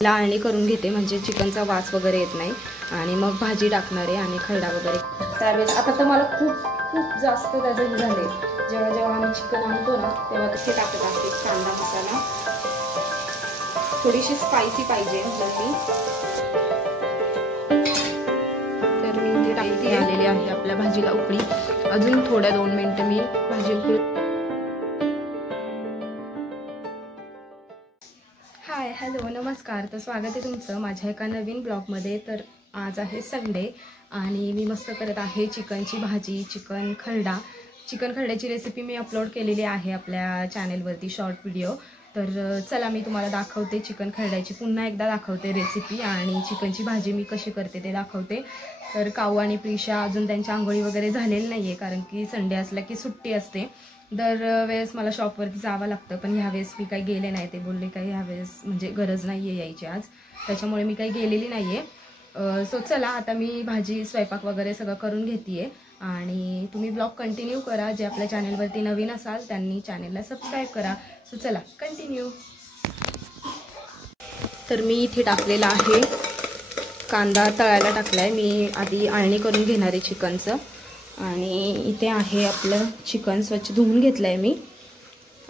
आळणी करून घेते म्हणजे चिकनचा वास वगैरे येत नाही आणि मग भाजी टाकणार आहे आणि खरडा वगैरे त्यावेळेस आता तर मला खूप जास्त त्याचे हे झाले। जेव्हा जेव्हा आम्ही चिकन आणतो ना तेव्हा ते टाकत असते कांदा मसाला, थोडीशी स्पायसी पाहिजे म्हणून तर मी इथे टाकते आलेली आहे आपल्या भाजीला उकळी। अजून थोड्या 2 मिनिटं मी भाजी उकळू। हाय हॅलो नमस्कार, तर स्वागत आहे तुमचं माझ्या एका नवीन ब्लॉगमध्ये। तर आज आहे संडे आणि मी मस्त करत आहे चिकनची भाजी, चिकन खरड्याची रेसिपी मी अपलोड केलेली आहे आपल्या चॅनलवरती शॉर्ट व्हिडिओ। तर चला मी तुम्हाला दाखवते चिकन खरड्याची पुन्हा एकदा दाखवते रेसिपी आणि चिकनची भाजी मी कशी करते ते दाखवते। तर काऊ आणि प्रिशा अजून त्यांच्या आंघोळी वगैरे झालेली नाही आहे कारण की संडे असला की सुट्टी असते। दरवेळेस मला शॉपवरती जावं लागतं पण ह्यावेळेस मी काही गेले नाही। ते बोलले काही ह्यावेळेस म्हणजे गरज नाही आहे यायची आज, त्याच्यामुळे मी काही गेलेली नाही आहे। सो चला आता मी भाजी स्वयंपाक वगैरे सगळं करून घेते आहे आणि तुम्ही ब्लॉग कंटिन्यू करा। जे आपल्या चॅनलवरती नवीन असाल त्यांनी चॅनलला सबस्क्राईब करा। सो चला कंटिन्यू। तर मी इथे टाकलेला आहे कांदा तळायला टाकलाय। मी आधी आळणी करून घेणार आहे चिकनचं आणि इथे आहे आपलं चिकन स्वच्छ धुवून घेतलंय मी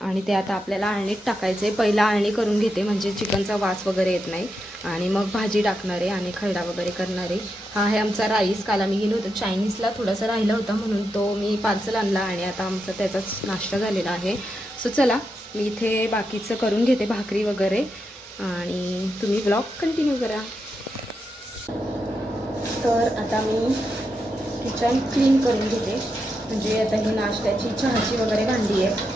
आणि ते आता आपल्याला आळणीत टाकायचे। पहिला आळणी करून घेते म्हणजे चिकनचा वास वगैरे येत नाही आणि मग भाजी टाकणार आहे आणि खरडा वगैरे करणार आहे। हा आहे आमचा राईस। काल आम्ही गेलो होतो चायनीजला, थोडासा राहिला होता म्हणून तो मी पार्सल आणला आणि आता आमचा त्याचाच नाश्ता झालेला आहे। सो चला मी इथे बाकीचं करून घेते भाकरी वगैरे आणि तुम्ही ब्लॉग कंटिन्यू करा। तर आता मी किचन क्लीन करून घेते म्हणजे आता ही नाश्त्याची चहाची वगैरे भांडी आहे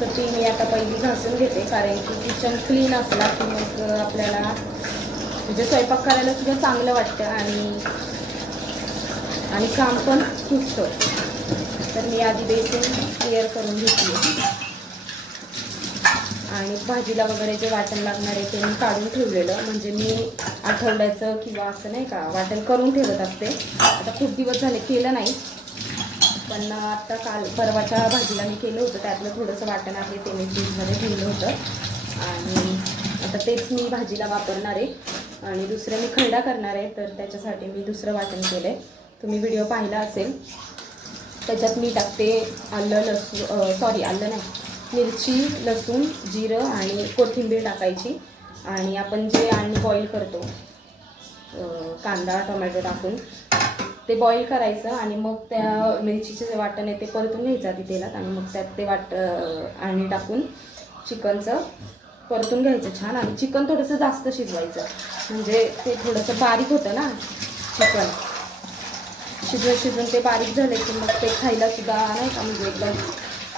तर ती मी आता पहिली घासून घेते कारण की किचन क्लीन असला की मग आपल्याला म्हणजे स्वयंपाक करायला सुद्धा चांगलं वाटतं आणि काम पण सुचतं। तर मी आधी बेसिन क्लिअर करून घेतली आणि भाजीला वगैरे जे वाटण लागणार आहे ते मी काढून ठेवलेलं म्हणजे मी आठवड्याचं किंवा असं नाही का वाटण करून ठेवत असते। आता खूप दिवस झाले केलं नाही पण आता काल परवाच्या भाजीला मी केलं होतं त्यातलं थोडंसं वाटण आहे ते मी फ्रीजमध्ये ठेवलं होतं आणि आता तेच मी भाजीला वापरणार आहे आणि दुसरं मी खरडा करणार आहे। तर त्याच्यासाठी मी दुसरं वाटण केलं आहे, तुम्ही व्हिडिओ पाहिला असेल। त्याच्यात मी टाकते आलं नाही मिरची, लसूण, जिरं आणि कोथिंबीर टाकायची आणि आपण जे आळणी बॉईल करतो कांदा टोमॅटो टाकून ते बॉईल करायचं आणि मग त्या मिरचीचे जे वाटण आहे ते परतून घ्यायचं आधी तेलात आणि मग त्यात ते आळणी टाकून चिकनचं परतून घ्यायचं छान आणि चिकन थोडंसं जास्त शिजवायचं म्हणजे ते थोडंसं बारीक होतं ना चिकन, शिजून ते बारीक झाले की मग ते खायला सुद्धा नाही का म्हणजे एकदम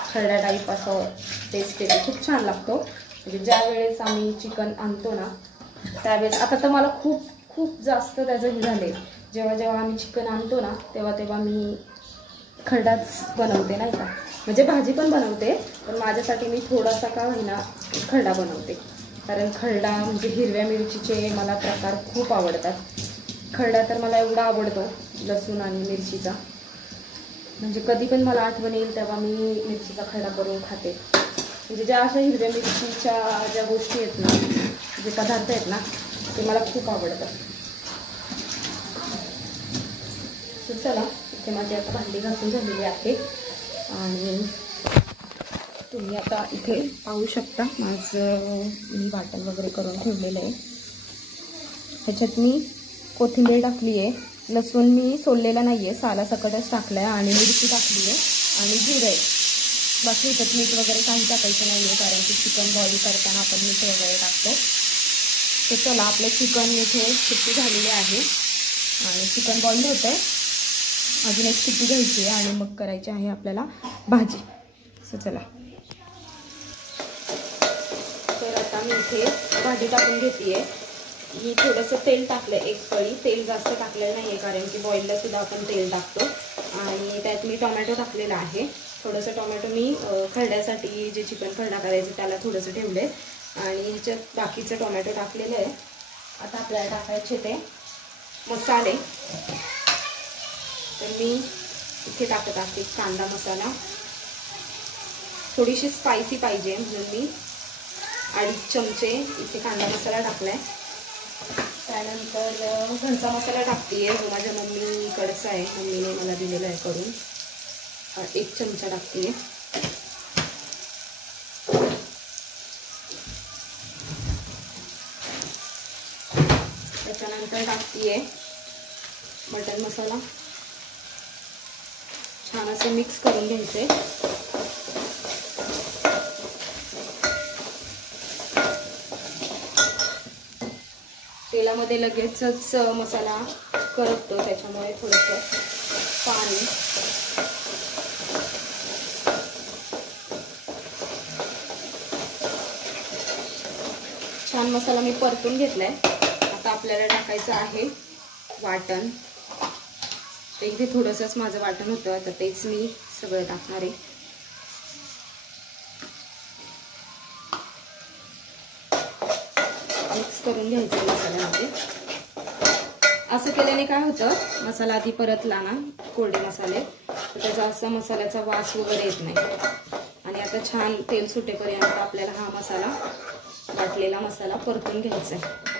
खरडा टाईप असं टेस्ट येते, खूप छान लागतो। म्हणजे ज्या वेळेस आम्ही चिकन आणतो ना त्यावेळेस आता तर मला खूप जास्त त्याचं हे झाले। जेव्हा जेव्हा आम्ही चिकन आणतो ना तेव्हा मी खरडाच बनवते नाही का, म्हणजे भाजी पण बनवते पण माझ्यासाठी मी थोडासा का होईना खरडा बनवते कारण खरडा म्हणजे हिरव्या मिरचीचे मला प्रकार खूप आवडतात। खरडा तर मला एवढा आवडतो लसूण आणि मिरचीचा, म्हणजे कधी पण मला आठवण येईल तेव्हा मी मिरचीचा खरडा करून खाते। म्हणजे ज्या अशा हिरव्या मिरचीच्या ज्या गोष्टी आहेत ना जे पदार्थ आहेत ना ते मला खूप आवडतात। तर चला इथे माझी आता भांडी घासून झालेली आहे आणि तुम्ही आता इथे पाहू शकता माझं मी वाटण वगैरे करून ठेवलेलं आहे। ह्याच्यात मी कोथिंबीर टाकली आहे, लसूण मी सोललेला नाही आहे सालासकटच टाकलं आहे आणि मिरची टाकली आहे आणि जिरं आहे। बाकी ह्याच्यात मीठ वगैरे काही टाकायचं नाही आहे कारण की चिकन बॉईल करताना आपण मीठ वगैरे टाकतो। तर चला आपलं चिकन इथे शिट्टी झालेली आहे आणि चिकन बॉईल होतं आहे, अजून एक शिट्टी घ्यायची आहे आणि मग करायची आहे आपल्याला भाजी। सो चला तर आता मी इथे भाजी टाकून घेते आहे। मी थोडंसं तेल टाकलं आहे, एक पळी तेल जास्त टाकलेलं नाही आहे कारण की बॉईलला सुद्धा आपण तेल टाकतो आणि त्यात मी टोमॅटो टाकलेला आहे। थोडंसं टोमॅटो मी खरड्यासाठी जे चिकन खरडा करायचं त्याला थोडंसं ठेवलं आहे आणि ह्याच्यात बाकीचं टोमॅटो टाकलेलं आहे। आता आपल्याला टाकायचे ते मसाले, तर मी इथे टाकत आहे कांदा मसाला, थोडीशी स्पायसी पाहिजे म्हणून मी 2.5 चमचे इथे कांदा मसाला टाकलाय त्यानंतर घरचा मसाला टाकते जो माझ्या मम्मीकडचा आहे, मम्मीने मला दिलेला आहे करून. 1 चमचा टाकते. त्याच्यानंतर टाकते मटन मसाला. छान असं मिक्स करून घ्यायचे. तेलामध्ये लगेचच मसाला करपतो, त्याच्यामुळे थोडंसं पाणी. छान मसाला मी परतून घेतलाय. आता आपल्याला टाकायचं आहे वाटण. इथे थोडंसंच माझं वाटण होतं, आता तेच मी सगळं टाकणार आहे. मिक्स करून घ्यायचं मसाल्यामध्ये. असं केल्याने काय होतं, मसाला आधी परतला ना कोरडे मसाले, तर त्याचा असा मसाल्याचा वास वगैरे येत नाही. आणि आता छान तेल सुटेपर्यंत आपल्याला हा मसाला, वाटलेला मसाला परतून घ्यायचा आहे.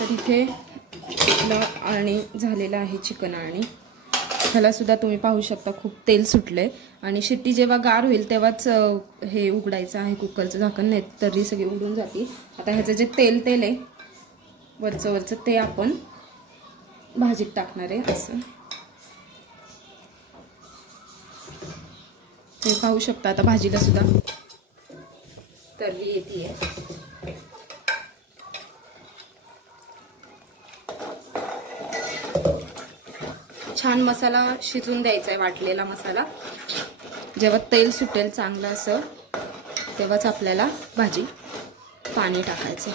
तर इथे आपलं आळणी झालेलं आहे, चिकन आळणी. ह्याला सुद्धा तुम्ही पाहू शकता खूप तेल सुटले. आणि शिट्टी जेव्हा गार होईल तेव्हाच हे उघडायचं आहे कुकरचं झाकण, नाही तरी सगळी उडून जाते. आता ह्याचं जे तेल आहे वरचं ते आपण भाजीत टाकणार आहे. असं ते पाहू शकता. आता भाजीला सुद्धा तर्री येते. छान मसाला शिजून द्यायचा आहे, वाटलेला मसाला. जेव्हा तेल सुटेल चांगलं असं, तेव्हाच आपल्याला भाजी पाणी टाकायचं.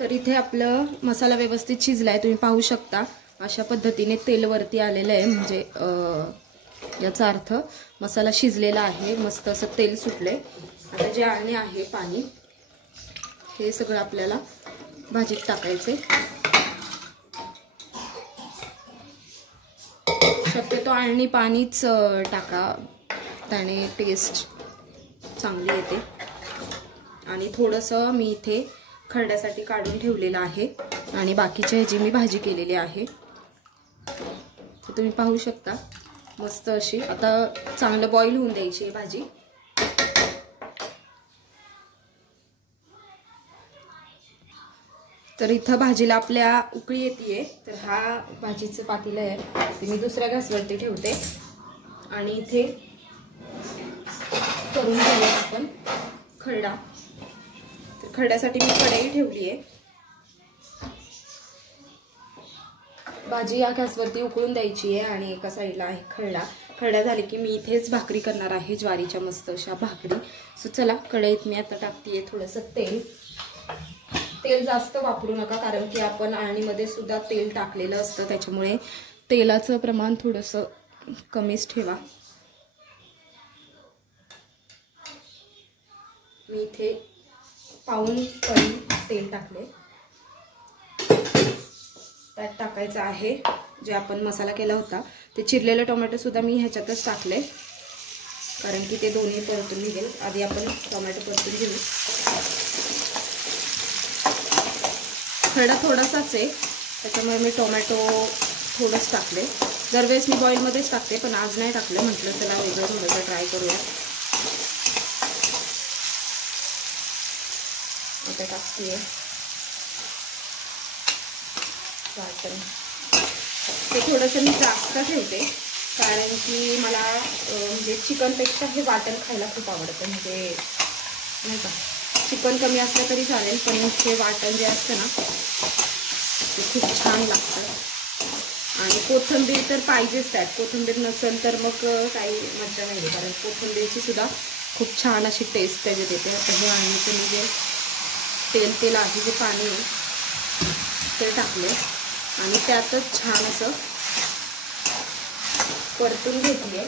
तर इथे आपलं मसाला व्यवस्थित शिजलाय, तुम्ही पाहू शकता. अशा पद्धतीने तेल वरती आलेलं आहे, म्हणजे याचा अर्थ मसाला शिजलेला आहे. मस्त असं तेल सुटलंय. आता जे आळणी आहे पाणी, हे सगळं आपल्याला भाजीत टाकायचे. शक्यतो आळणी पाणीच टाका, त्याने टेस्ट चांगली येते. आणि थोडंसं मी इथे खरड्यासाठी काढून ठेवलेलं आहे, आणि बाकीच्या ह्याची मी भाजी केलेली आहे. तर तुम्ही पाहू शकता मस्त अशी. आता चांगलं बॉईल होऊन द्यायची आहे भाजी. तर इथं भाजीला आपल्या उकळी येते. तर हा भाजीचं पातेलं आहे, ते मी दुसऱ्या गॅसवरती ठेवते. आणि इथे करून घेऊया आपण खरडा. तर खरड्यासाठी मी कढई ठेवली आहे. भाजी या गॅसवरती उकळून द्यायची आहे, आणि एका साईडला आहे खरडा. खरडा झाले की मी इथेच भाकरी करणार आहे, ज्वारीच्या मस्त अशा भाकरी. सो चला, कढईत मी आता टाकते थोडंसं तेल. तेल जास्त वापरू नका, कारण की आपण आळणीमध्ये सुद्धा तेल टाकलेलं असतं, त्याच्यामुळे तेलाचं प्रमाण थोडंसं कमीच ठेवा. मी इथे पाऊण पळी तेल टाकले. त्यात टाकायचं आहे जे आपण मसाला केला होता, ते चिरलेले टोमॅटो सुद्धा मी ह्याच्यातच टाकले, कारण की ते दोन्ही परतून निघेल. आधी आपण टोमॅटो परतून घेऊ. खरडा थोडासाच आहे, त्याच्यामुळे मी टोमॅटो थोडंच टाकले. दरवेळेस मी बॉईलमध्येच टाकते, पण आज नाही टाकलं. म्हटलं चला वेगळं थोडंसं ट्राय करूया. आता टाकते वाटण. ते थोडंसं मी जास्त ठेवते, कारण की मला म्हणजे चिकनपेक्षा हे वाटण खायला खूप आवडतं. म्हणजे नाही का, चिकन कमी असलं तरी चालेल, पण हे वाटण जे असतं ना ते खूप छान लागतं. आणि कोथिंबीर तर पाहिजेच त्यात. कोथिंबीर नसेल तर मग काही मजा नाही, कारण कोथिंबीरची सुद्धा खूप छान अशी टेस्ट त्याच्यात येते. आता हे आणण्याचं मी जे तेल आहे, जे पाणी ते टाकले, आणि त्यातच छान असं परतून घेतले.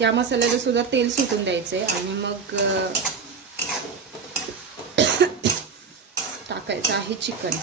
या मसाल्याला सुद्धा तेल सुटून द्यायचे आणि मग टाकायचं आहे चिकन.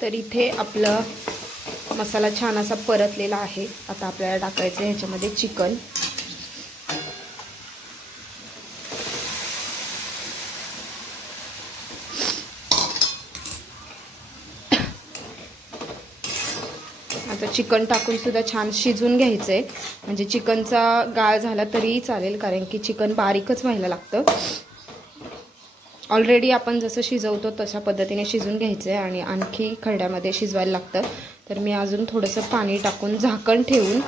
तर इथे आपलं मसाला छान असा परतलेला आहे. आता आपल्याला टाकायचं आहे ह्याच्यामध्ये चिकन. आता चिकन टाकून सुद्धा छान शिजून घ्यायचं आहे. म्हणजे चिकनचा गाळ झाला तरी चालेल, कारण की चिकन बारीकच व्हायला लागतं. ऑलरेडी आपण जसं शिजवतो तशा पद्धतीने शिजून घ्यायचं आहे आणि आणखी खरड्यामध्ये शिजवायला लागतं. तर मी अजून थोडंसं पाणी टाकून झाकण ठेवून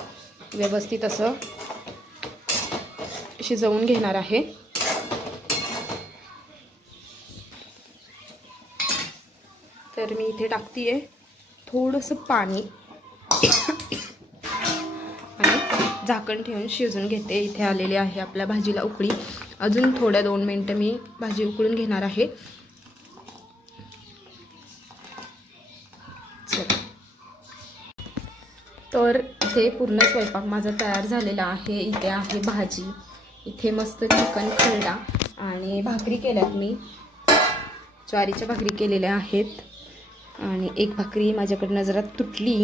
व्यवस्थित असं शिजवून घेणार आहे. तर मी इथे टाकतीये थोडंसं पाणी आणि झाकण ठेवून शिजून घेते. इथे आलेली आहे आपल्या भाजीला उकळी. अजून थोड्या 2 मिनिटं मी भाजी उकळून घेणार आहे. तर इथे पूर्ण स्वयंपाक माझा तयार झालेला आहे. इथे आहे भाजी, इथे मस्त चिकन खरडा आणि भाकरी केल्यात मी. ज्वारीच्या भाकरी केलेल्या आहेत आणि एक भाकरी माझ्याकडनं जरा तुटली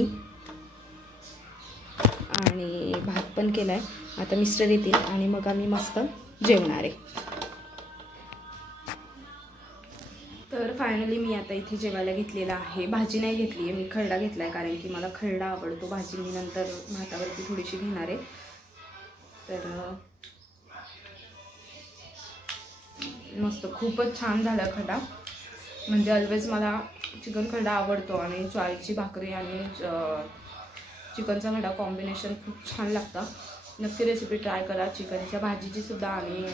आणि भात पण केलाय. आता मिस्टर येतील आणि मग आम्ही मस्त जेवणार आहे. तर फायनली मी आता इथे जेवायला घेतलेला आहे. भाजी नाही घेतली आहे मी, खरडा घेतला आहे, कारण की मला खरडा आवडतो. भाजी मी नंतर भातावरती थोडीशी घेणार आहे. तर मस्त खूपच छान झाला खरडा. म्हणजे ऑलवेज मला चिकन खरडा आवडतो आणि ज्वारीची भाकरी आणि चिकनचा खरडा कॉम्बिनेशन खूप छान लागतं. नक्की रेसिपी ट्राय करा, चिकनच्या भाजीची सुद्धा आणि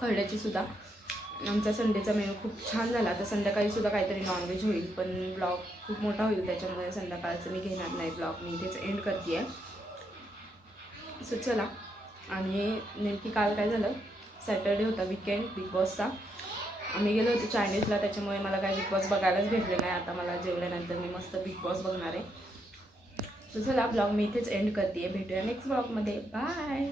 खरड्याची सुद्धा. आमचा संडेचा मेनू खूप छान झाला. आता संध्याकाळी सुद्धा काहीतरी नॉनव्हेज होईल, पण ब्लॉग खूप मोठा होईल त्याच्यामुळे संध्याकाळचं मी घेणार नाही ब्लॉग. मी इथेच एंड करते आहे. सो चला. आणि नेमकी काल काय झालं, सॅटर्डे होता, वीकेंड, बिग बॉसचा. आम्ही गेलो होतो चायनीजला, त्याच्यामुळे मला काय बिग बॉस बघायलाच भेटले नाही. आता मला जेवल्यानंतर मी मस्त बिग बॉस बघणार आहे. सो चला, ब्लॉग मी इथेच एंड करते आहे. भेटूया नेक्स्ट ब्लॉगमध्ये. बाय.